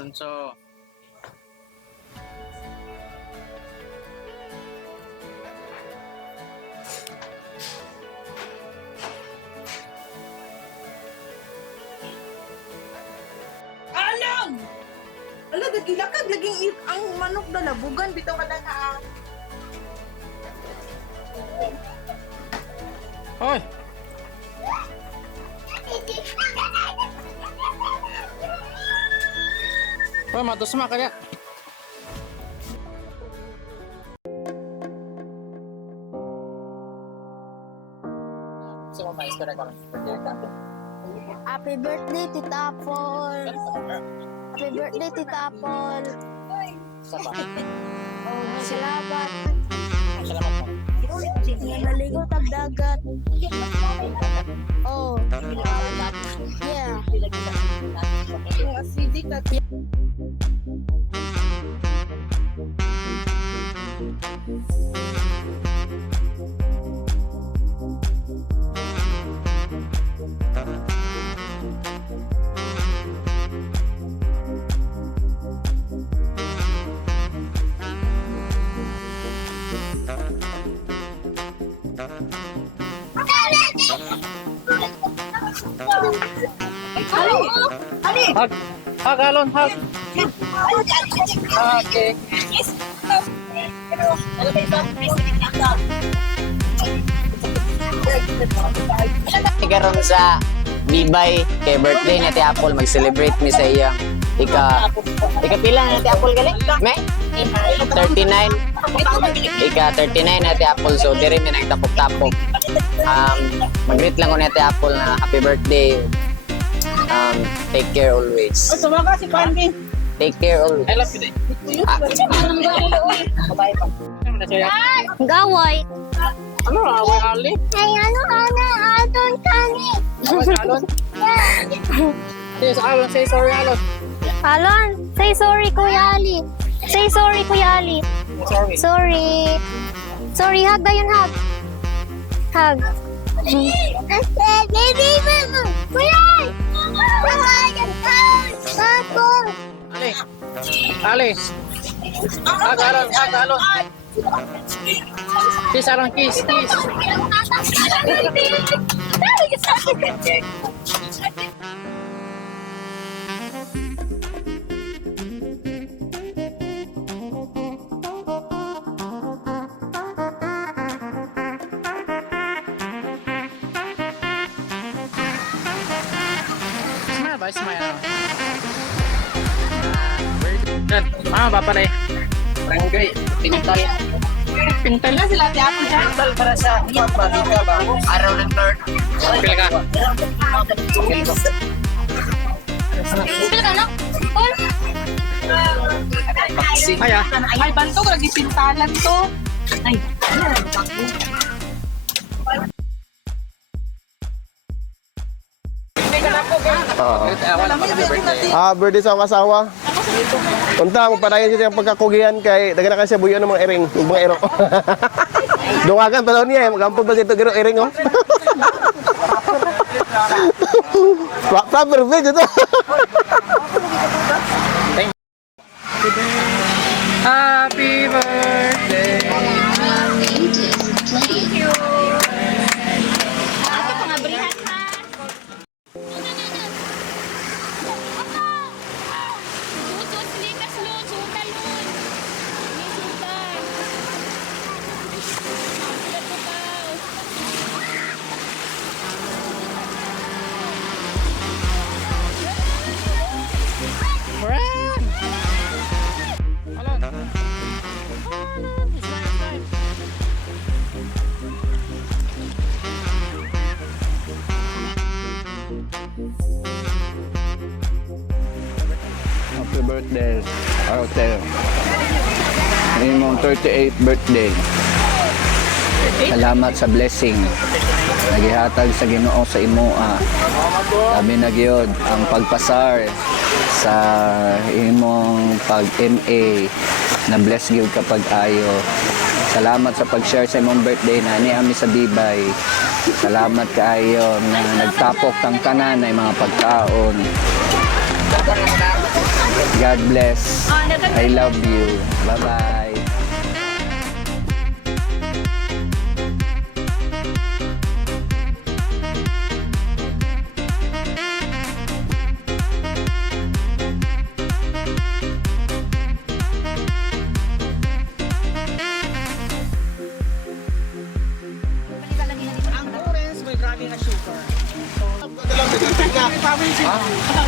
Alonso. Alam! Ala, dagilakag, laging ang manok na labugan, bitaw ka na ka. Hoy! Hoy, matusma ka niya. Sino pa istorya ka? Happy birthday, Tita Apple! Happy birthday, Tita Apple! Sapa. Oh, salamat! Salamat mo. Naligo tagdagat. Oh, yeah. Yung acidic na Hug! Hug, Alon! Hug! Okay. Karon sa Bibay kay birthday ni Ate Apple, mag-celebrate mi sa iyang ikapila na Ate Apple gali? Me? 39. Ika 39 na Ate Apple, so diri mi nagtapok-tapok. Mag-greet lang ko ni Ate Apple na happy birthday. Take care always. sumaga si Pandi. Take care always. I love you, day. Gaway. Ano, away Ali? Ay, ano, aton kani. Away Alon? Yes, Alon, say sorry, Alon. Alon, say sorry, Kuya Ali. Say sorry, Kuya Ali. Sorry. Sorry. Sorry, hug dayon, hug. Hug. Baby, Kuya! Ali! Ali! Hug, Alon! Hug, Alon! Kiss, Alon! Kiss! Kiss! Smile ba? Smile. Very good. Bapak deh. Barangay, Pintal. Pintal na sila, Ate Apple dyan. Pintal para sa araw ng Lord. Pila ka? Pila ka, no? Paul? Ay, Ay, bantog, lagi pintalan to. Ay, Birthday sa kasawa. Unta mo padayon siya ang pagkakugihan kay dagan na kasi buyon ng mga iring, yung mga ero. Dungagan pa daw niya, magampod ba dito giro iring oh. Proper video to. Happy birthday. Friend! Alon! Alon! Smile, smile. Happy birthday, Aroteo. Imong 38th birthday. Salamat sa blessing. Nagihatag sa Ginoo sa imoa. Sabi na gyud ang pagpasar sa imong pag-MA na bless gyud kapag ayo. Salamat sa pag-share sa imong birthday na ni ami sa Bibay. Salamat kaayo na nagtapok tang tanan na mga pagkaon. God bless. I love you. Bye-bye.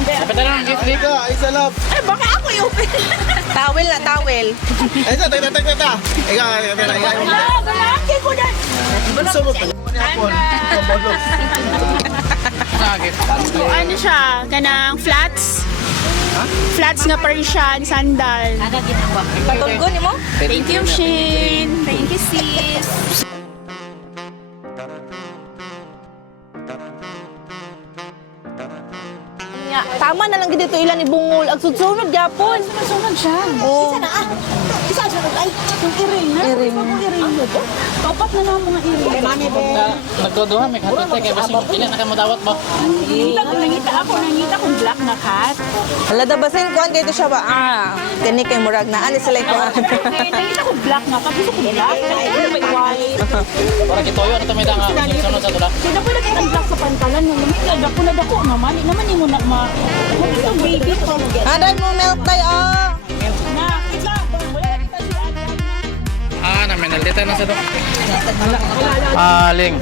Dapat na lang, gift dito. Ay, sa love. Baka ako yung towel na towel. Ay, sa, tagna. Ikaw. Galaki ko na. Gusto mo pa. Ano siya? Kanang flats? Flats nga Persian sandal. Patulgon mo? Thank you, Shin. Thank you, sis. Tama na lang dito ilan ni Bungol. Ang sunod gyapon. Sunod siya. Oh. Isa na ah. Isa sunod ay. Yung iring, ha? Iring. Topat na lang mga iring. Mami be. Nagtuduha, may katute kay basing ilan na kayo madawat ba? Nangita kong black na cat. Hala da basin kuan kay to siya ba? Kani kay murag na ani sila kuan. Nangita kong black na cat. Gusto kong black. Ano may white? Para kitoyo ano to may danga sunod sa tula. Kaya pwede kitang black sa pantalan. Dako na dako naman. Naman ni mo na ma... Itong baby ko. Aday mo milk tayo. Na, kita. Wala kita si Adam. Na may naldita na sa to. Aling.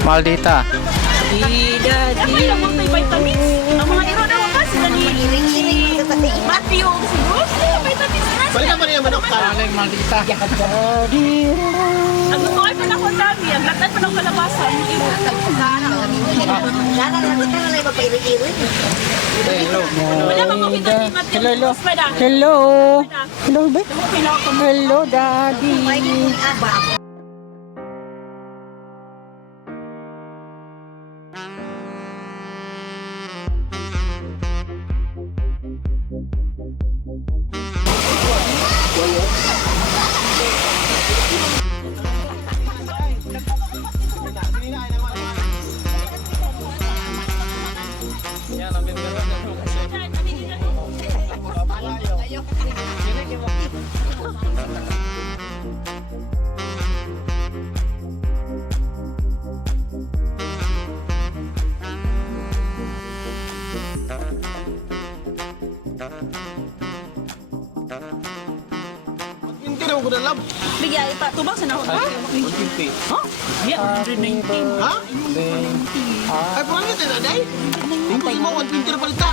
Maldita. Dapat lang may vitamins. Ang mga iro na wakas. Sila ni Matthew. Si Bruce. Vitamins na. Balikan mo niya manok ka. Aling, maldita. Ang tukoy pa na ko dami. Ang lahat pa ng kalabasan. Wala bang makita ni Matthew? Hello. Hello be. Hello, Daddy. Hindi naman ko na love. Bigyan, tubang sa naon. Ha? 150. Ha? Yeah, 119. Ha? Ay, parang yun din, aday. Hindi mo 120 na palita.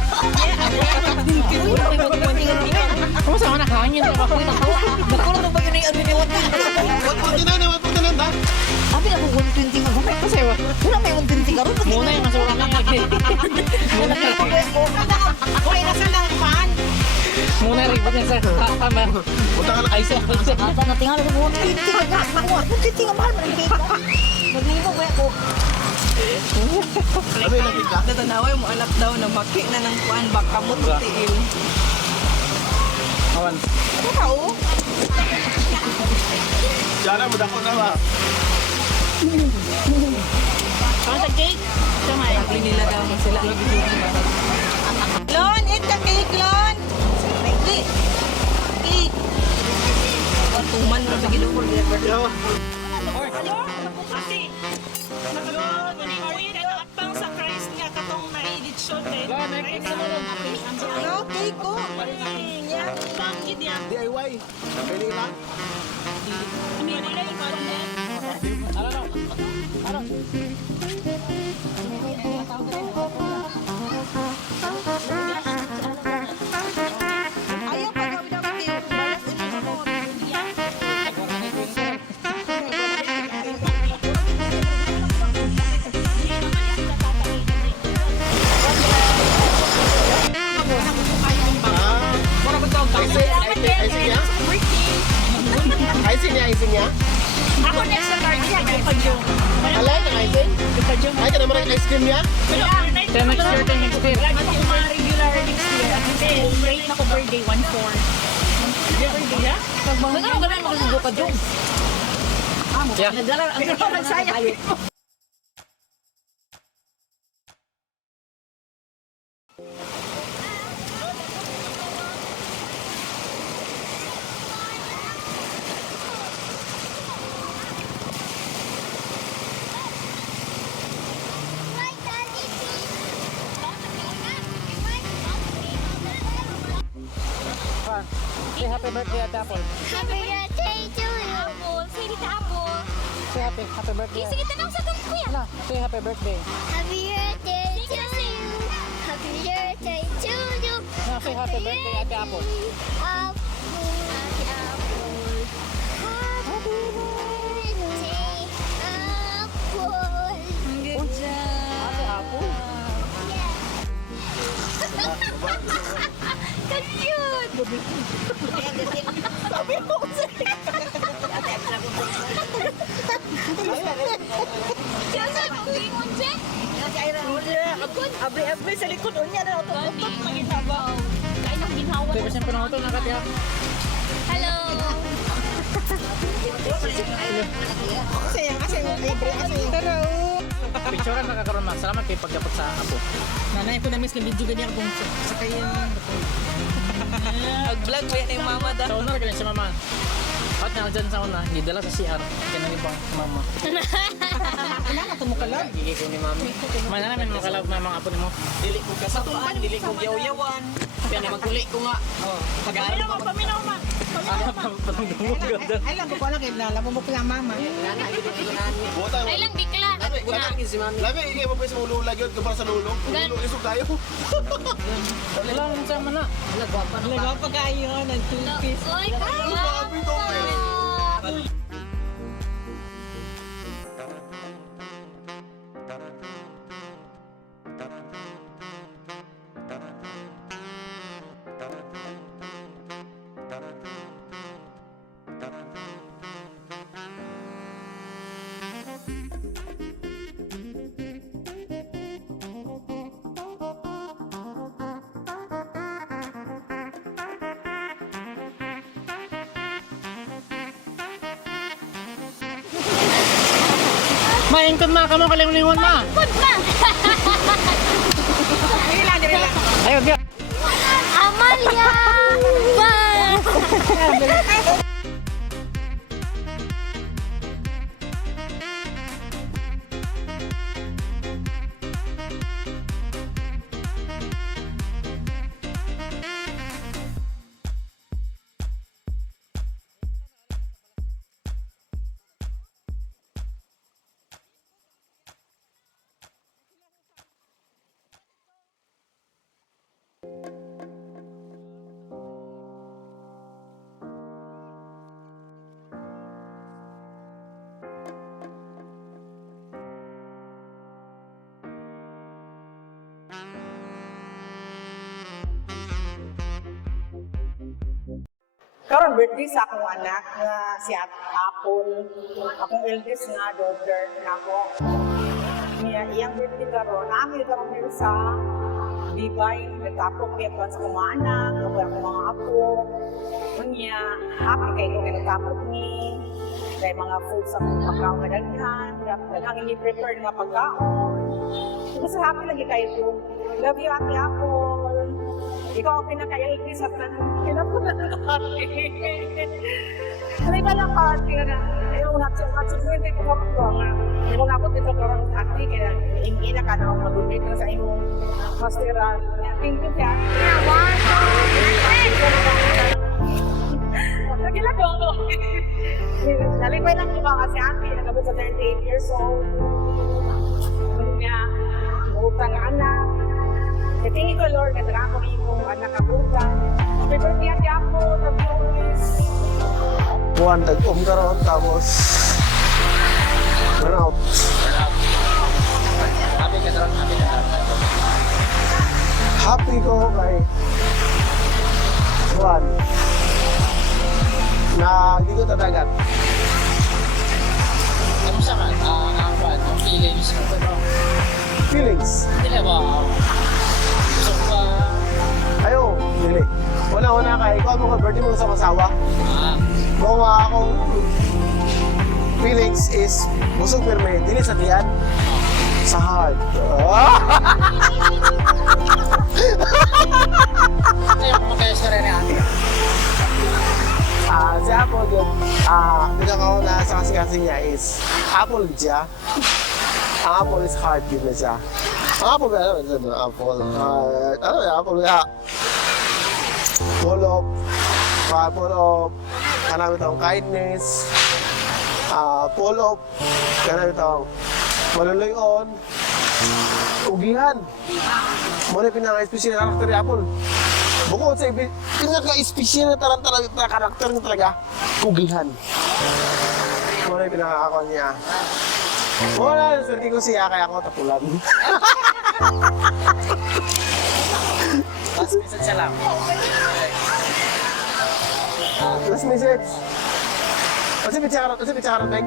Kamusta ka nakahangin na ba? Nakulo to ba yun yung ano ni Wata? 149 na 149 ha? Abi na ko 120 nga gamay. Kasi wa. Wala may 120 karon. Muna yung masura na yan. Hoy, nasa lang fan. Muna yung ribat niya sir. Tama. Punta ka na. Ay sir. Ata na tingala ko 120 nga. Manguha, 120 nga mahal man ang cake. Naglimo ko ako. Ano yung nakita? Natanaway mo anak daw na maki na ng kuan baka mo tiil. Awan. Ikaw? Diyan na, madako na ba? Ang sa cake. Kamay. Nila daw mo sila. Lon, eat ka cake, Lon. Cake. Cake. Tuman mo sa gilupor. Atang sa Christ niya katong na-editsyon eh. Ano, cake ko? Yan. Bangkit yan. DIY. Pili lang. Hindi nila ikaw niya. Ayaw pa gawin ang cake. Balas ito mo. Icing niya? Ako next sa card niya. Pagyo. Alay, ng icing? Ay, ka naman ang ice cream niya? Then next year, then next year. Lagi yung mga regular next year. At hindi, rate na ko birthday, 1-4. Birthday, ha? Magkano ganun maglugo ka, Jong? Yeah. Ang nagsaya. happy birthday Ate Apple. Happy birthday to you. Apple. Say dito, Apple. Say happy birthday. Sige, tanong sa kong kuya. Wala, say happy birthday. Happy birthday to you. Happy birthday to you. Say happy birthday Ate Apple. Apple. Happy apple. Happy birthday, Apple. Good job. Ate Apple. Ka-cute. Siya sa paglingon, Jen. Abri sa likod unya na Tutot, maginabaw. Kain ng ginhawa. Say pasin pa na ito nakatiya. Hello. Picturean nakakaroon ma. Salamat kay pagdapat sa Apo. Nanay ko na miss kay video ganyan kung sa kayo. Mag-vlog ba yan yung mama da? Sa una rin si Mama. At nga dyan sa una, hindi dala sa CR. Kaya naging pang Mama. Kailangan mo ka lang. Gigi ko ni mami. Mana namin mga kalab na mga apo ni mo. Dili ko kasatuan, dili ko yaw-yawan. Kaya na magkuli ko nga. Pag-aaral ko. Paminaw man. Patong dumog ka dyan. Ay lang ko na kay lala mo pala mama. Nana, ito ko nani. Buta. Ay lang, dikla. Wala si mami. Labi, igay mo pa sa ulo lagi yun kumpara sa lulo. Gan- Lulo, isog tayo. Wala lang sa mana. Lagaw pa kayo ng two-piece. Oy, Grabe to, eh. Maingkod ma, kamo kalingon ma. Pud na. Ayaw, biya. Amalia! Bye! Karon birthday sa akong anak nga si Apple. Akong eldest nga daughter na ako. Niya iyang birthday karon. Namin karon dito sa Bibay. Nagtapok niya pa sa mga anak, ako ang mga apo. Niya, happy kayo kung nagtapok ni. Kaya mga food sa mga pagkaon na daghan. Daghang ini-prepare nga pagkaon. Gusto happy lagi kayo po. Love you, Ate Apple. Ikaw ang pinaka-eldest at kinapunan ng ate. Hindi ba lang ate na ayaw nga at-subuhin ko ko nga. Hindi mo napot ito karang ate kaya hindi na ka na mag-update na sa imong pastoral. Thank you kaya. Nagilagaw ko. Nalipay lang ko ba kasi ate, nagabot sa 38 years old. Nga, utang na anak. Tingin ko, Lord, na ako rin yung anak kabutan. Happy birthday, Ate Apple. Love you always. Buwan, nag-karoon tapos burn out. Happy ka daw, happy ka daw. Happy ko kay Juan na hindi ko tatagat. Kamusta ka? Ang feelings mo ba? Feelings. Hindi ba? Gusto ko ba? Ayo, dili. Wala kay ikaw mo ka birthday mo sa masawa. Kung akong feelings is busog pirme, dili sa tiyan. Sa heart. Ayaw ko magkaya ni ate. Si Apple yun, pinakauna sa kasi niya is Apple siya. Ang Apple is heart yun na siya. Ang Apple, ano ito? Apple, heart, Apple nga. Full of full of kanami itong kindness, full of kanami itong maluluyon, ugihan. Muna pinaka-special na karakter ni Apple. Bukod sa pinaka-special na tarantara na karakter niya talaga, ugihan. Muna yung pinaka-ako niya. Wala, swerte ko siya kaya ako tapulan. Last message siya lang. Last message. Kasi bicara Meg?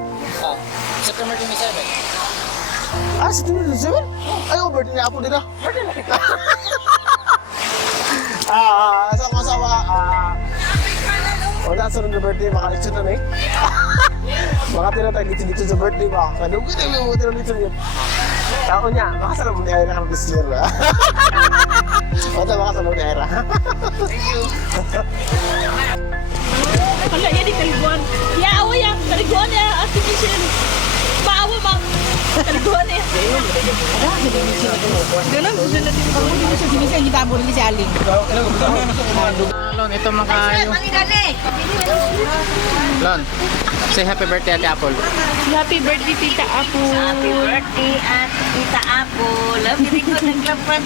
September 27. Si Tino 7? Ay, birthday ni Apple dito. Sa akong asawa, wala sunod na birthday, makalitsyon na eh. Baka tinatag dito sa birthday ba? Kadugay na yung utiro dito niya. Tao niya, baka sa naman niya na this year. Baka baka sa naman niya. Wala yan di kaliguan. Yaawa yan. Kaliguan niya. Artificial. Maawa ba? Kaliguan niya. Ganun. Gusto natin yung kamuli mo sa sinisang gitabo rin si Aling. Lon, ito mga yung... Lon, say happy birthday Ate Apple. Happy birthday, Tita Apo. Happy birthday at Tita Apo. Love you, naglapan.